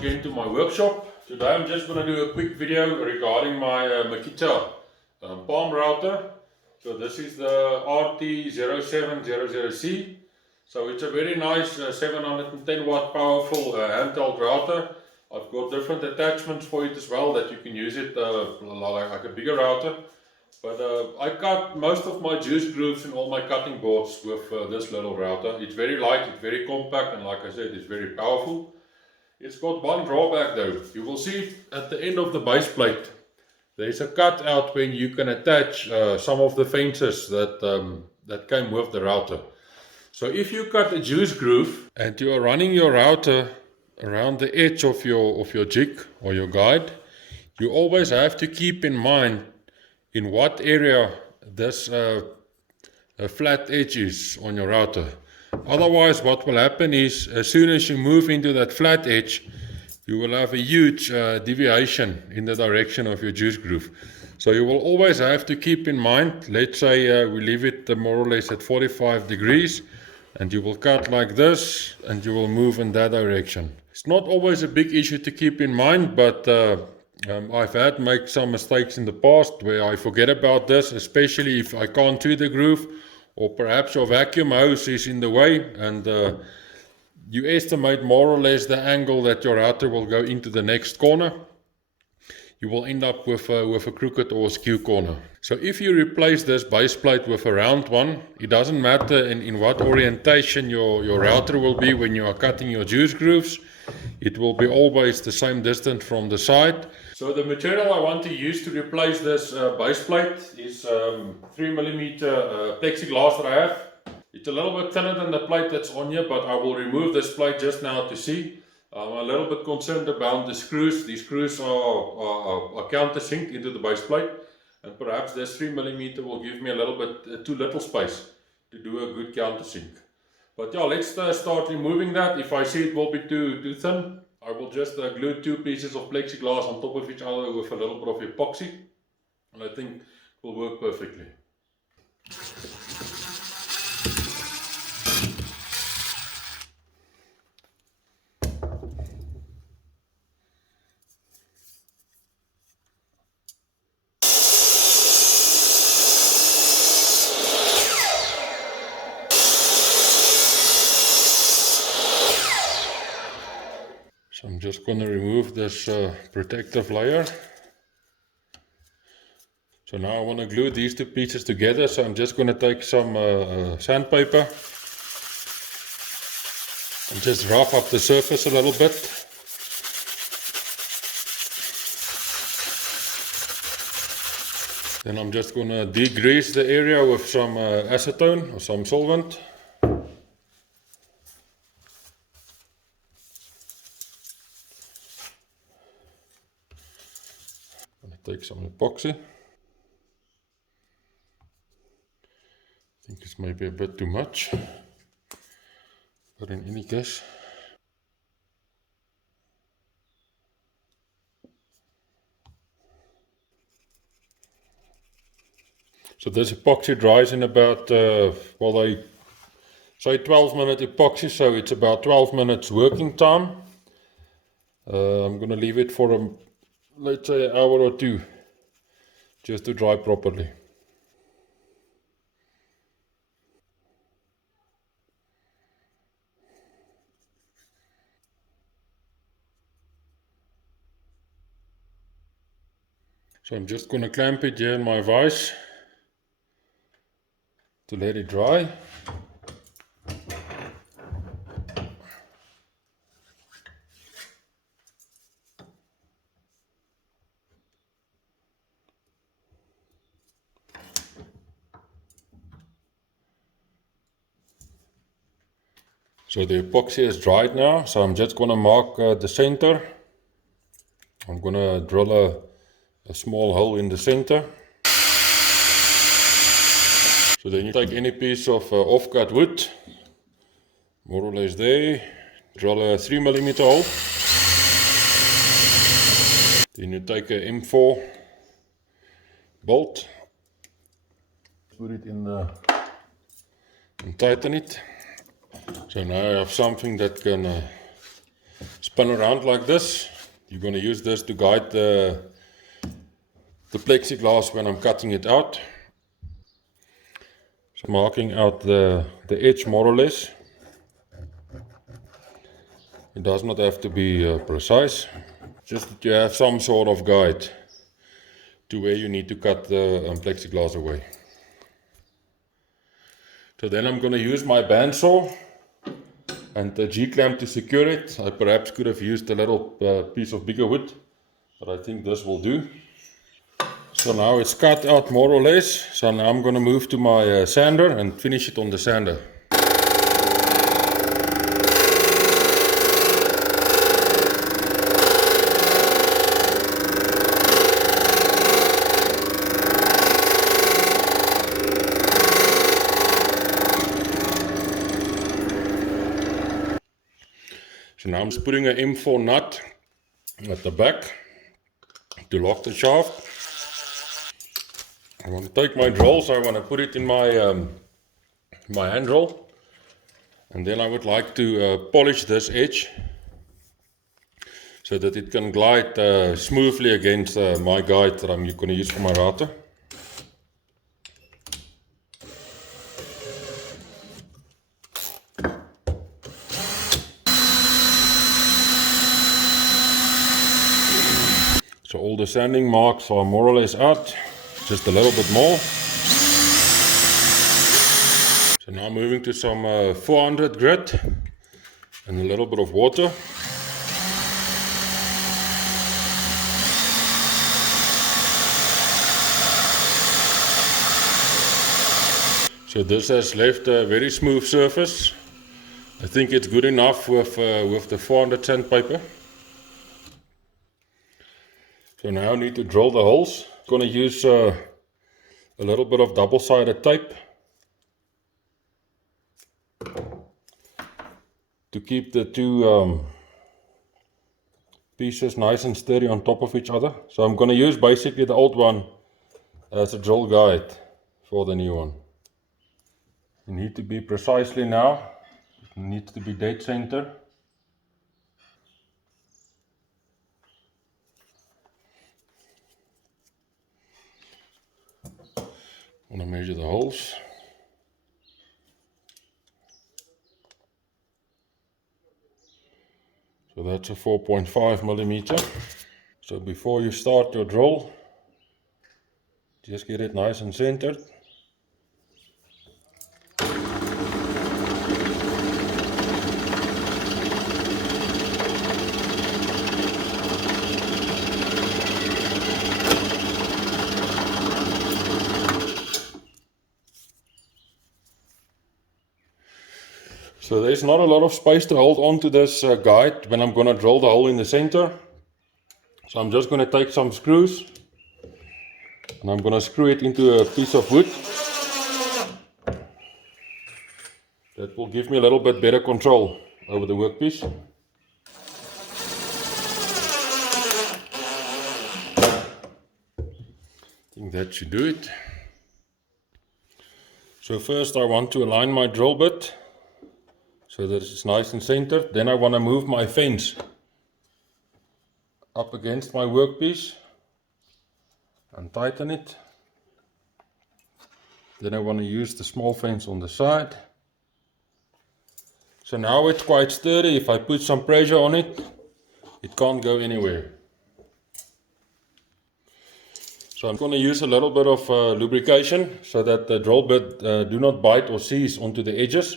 again to my workshop. Today I'm just going to do a quick video regarding my Makita palm router. So this is the RT0700C. So it's a very nice 710 watt powerful handheld router. I've got different attachments for it as well that you can use it like a bigger router. But I cut most of my juice grooves and all my cutting boards with this little router. It's very light, it's very compact, and like I said, it's very powerful. It's got one drawback though. You will see at the end of the base plate there's a cutout when you can attach some of the fences that came with the router. So if you cut a juice groove and you are running your router around the edge of your jig or your guide, you always have to keep in mind in what area this flat edge is on your router. Otherwise, what will happen is as soon as you move into that flat edge, you will have a huge deviation in the direction of your juice groove. So you will always have to keep in mind, let's say we leave it more or less at 45 degrees, and you will cut like this and you will move in that direction. It's not always a big issue to keep in mind, but I've had make some mistakes in the past where I forget about this, especially if I can't do the groove, or perhaps your vacuum hose is in the way and you estimate more or less the angle that your router will go into the next corner. You will end up with a crooked or skew corner. So if you replace this base plate with a round one, it doesn't matter in what orientation your router will be when you are cutting your juice grooves. It will be always the same distance from the side. So the material I want to use to replace this base plate is 3mm plexiglass that I have. It's a little bit thinner than the plate that's on here, but I will remove this plate just now to see. I'm a little bit concerned about the screws. These screws are countersinked into the base plate, and perhaps this 3mm will give me a little bit too little space to do a good countersink. But yeah, let's start removing that. If I see it will be too thin, I will just glue two pieces of plexiglass on top of each other with a little bit of epoxy, and I think it will work perfectly. So I'm just going to remove this protective layer. So now I want to glue these two pieces together, so I'm just going to take some sandpaper and just rough up the surface a little bit. Then I'm just going to degrease the area with some acetone or some solvent. Take some epoxy. I think it's maybe a bit too much, but in any case. So this epoxy dries in about, well, they say 12-minute epoxy, so it's about 12 minutes working time. I'm going to leave it for let's say an hour or two just to dry properly. So I'm just going to clamp it here in my vise to let it dry. So the epoxy is dried now, so I'm just going to mark the center. I'm going to drill a small hole in the center. So then you take any piece of off-cut wood, more or less there, drill a 3mm hole. Then you take a M4 bolt, put it in and tighten it. So now I have something that can spin around like this. You're going to use this to guide the plexiglass when I'm cutting it out. So marking out the edge more or less. It does not have to be precise, just that you have some sort of guide to where you need to cut the plexiglass away. So then I'm going to use my bandsaw and the G-clamp to secure it. I perhaps could have used a little piece of bigger wood, but I think this will do. So now it's cut out more or less. So now I'm going to move to my sander and finish it on the sander. So now I'm just putting an M4 nut at the back to lock the shaft. I want to take my drill, so I want to put it in my my hand drill, and then I would like to polish this edge so that it can glide smoothly against my guide that I'm going to use for my router. So all the sanding marks are more or less out, just a little bit more. So now moving to some 400 grit and a little bit of water. So this has left a very smooth surface. I think it's good enough with the 400 sandpaper. So now I need to drill the holes. I'm going to use a little bit of double-sided tape to keep the two pieces nice and sturdy on top of each other. So I'm going to use basically the old one as a drill guide for the new one. You need to be precisely now. It needs to be dead center. I'm going to measure the holes. So that's a 4.5 millimeter. So before you start your drill, just get it nice and centered. So there's not a lot of space to hold on to this guide when I'm going to drill the hole in the center. So I'm just going to take some screws and I'm going to screw it into a piece of wood. That will give me a little bit better control over the workpiece. I think that should do it. So first I want to align my drill bit so that it's nice and centered. Then I want to move my fence up against my workpiece and tighten it. Then I want to use the small fence on the side. So now it's quite sturdy. If I put some pressure on it, it can't go anywhere. So I'm going to use a little bit of lubrication so that the drill bit do not bite or seize onto the edges.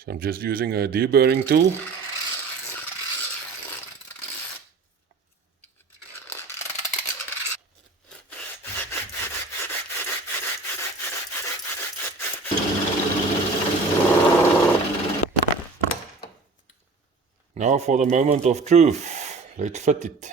So I'm just using a deburring tool Now for the moment of truth. Let's fit it.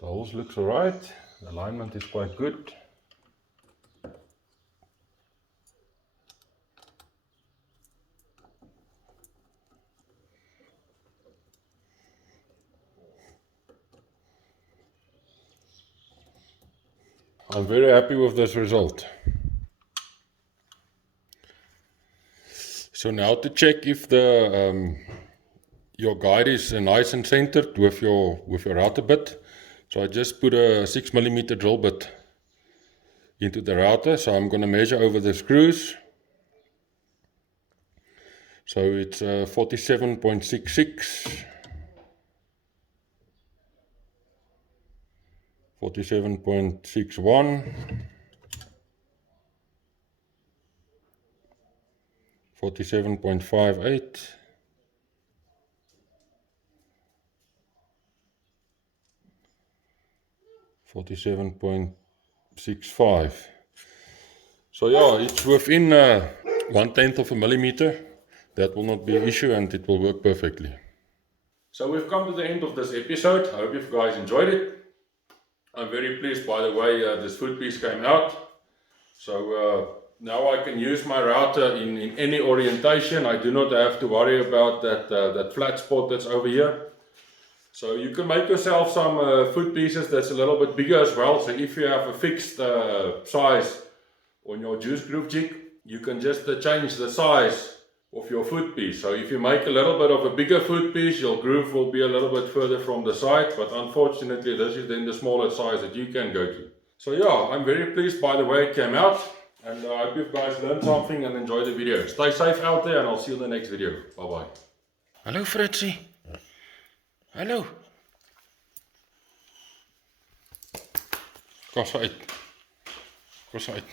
The holes looks alright. The alignment is quite good. I'm very happy with this result. So now to check if the your guide is nice and centered with your router bit. So I just put a 6mm drill bit into the router. So I'm going to measure over the screws. So it's 47.66, 47.61, 47.58, 47.65. So yeah, it's within 1/10 of a millimeter. That will not be an issue and it will work perfectly. So we've come to the end of this episode. I hope you guys enjoyed it. I'm very pleased by the way this foot piece came out. So now I can use my router in any orientation. I do not have to worry about that flat spot that's over here. So you can make yourself some foot pieces that's a little bit bigger as well. So if you have a fixed size on your juice groove jig, you can just change the size of your foot piece. So if you make a little bit of a bigger foot piece, your groove will be a little bit further from the side, but unfortunately this is then the smaller size that you can go to. So yeah, I'm very pleased by the way it came out, and I hope you guys learned something and enjoyed the video. Stay safe out there and I'll see you in the next video. Bye bye. Hallo Fritsie. Hallo. Kassa uit. Kassa uit.